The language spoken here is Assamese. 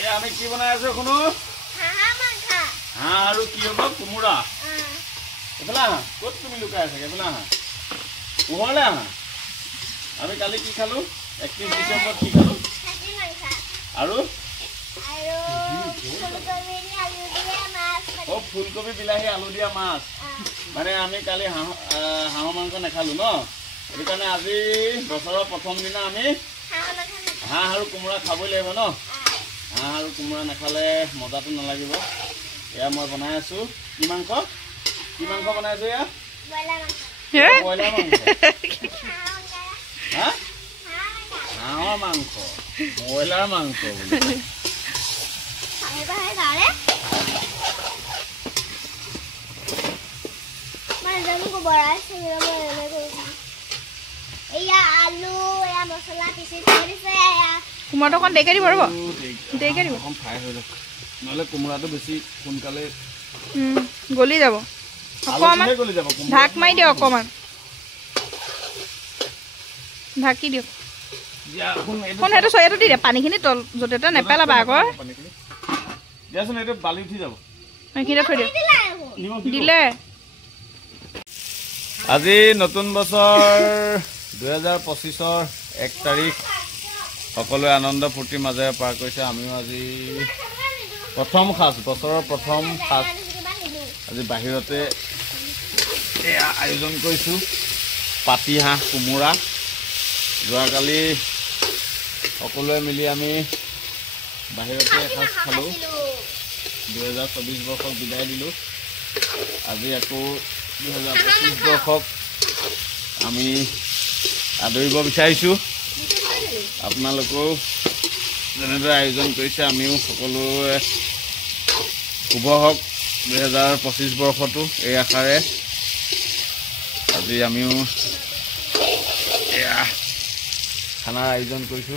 এ আমি কি বনাই আছো শুনো হাঁহ আৰু কি হ'ব কোমোৰা এফালে আহা ক'ত তুমি লুকাই আছা এফালে আহা পোহৰলে আহা আমি কালি কি খালো 31 ডিচেম্বৰত কি খালো আৰু ও ফুলকবি বিলাহী আলু দিয়া মাছ মানে আমি কালি হাঁহ মাংস নাখালো ন এই কাৰণে আজি বছৰৰ প্ৰথম দিনা আমি হাঁহ আৰু কোমোৰা খাবই লাগিব ন হাঁহ আৰু কোমোৰা নাখালে মজাটো নালাগিব এয়া মই বনাই আছো কি মাংস বনাই আছো এয়া ব্ৰইলাৰ মাংস হা হাঁহৰ মাংস ব্ৰইলাৰ মাংস কোমোৰাটো অকণ দেৰিকৈ দিব ৰ'ব দেৰিকৈ দিব অকণ ফ্ৰাই হৈ যাওক নহ'লে কোমোৰাটো বেছি সোনকালে গলি যাব অকণমান ঢাক মাৰি দিয়ক অকণমান ঢাকি দিয়ক শুন সেইটো চয়াটো দি দে পানীখিনি তল য'তে ত'তে নেপেলাবা আকৌ দিয়াচোন এইটো বালি উঠি যাব সেইখিনিতে থৈ দিয়ক দিলে আজি নতুন বছৰ 2025ৰ 1 তাৰিখ সকলোৱে আনন্দ ফূৰ্তিৰ মাজেৰে পাৰ কৰিছে আমিও আজি প্ৰথম সাজ বছৰৰ প্ৰথম সাজ আজি বাহিৰতে এয়া আয়োজন কৰিছোঁ পাতি হাঁহ কোমোৰা যোৱাকালি সকলোৱে মিলি আমি বাহিৰতে এসাঁজ খালোঁ 2024 বৰ্ষক বিদায় দিলোঁ আজি আকৌ 2025 বৰ্ষক আমি আদৰিব বিচাৰিছোঁ আপোনালোকেও যেনেদৰে আয়োজন কৰিছে আমিও সকলোৱে শুভ হওক 2025 বৰ্ষটো এই আশাৰে আজি আমিও এয়া খানাৰ আয়োজন কৰিছোঁ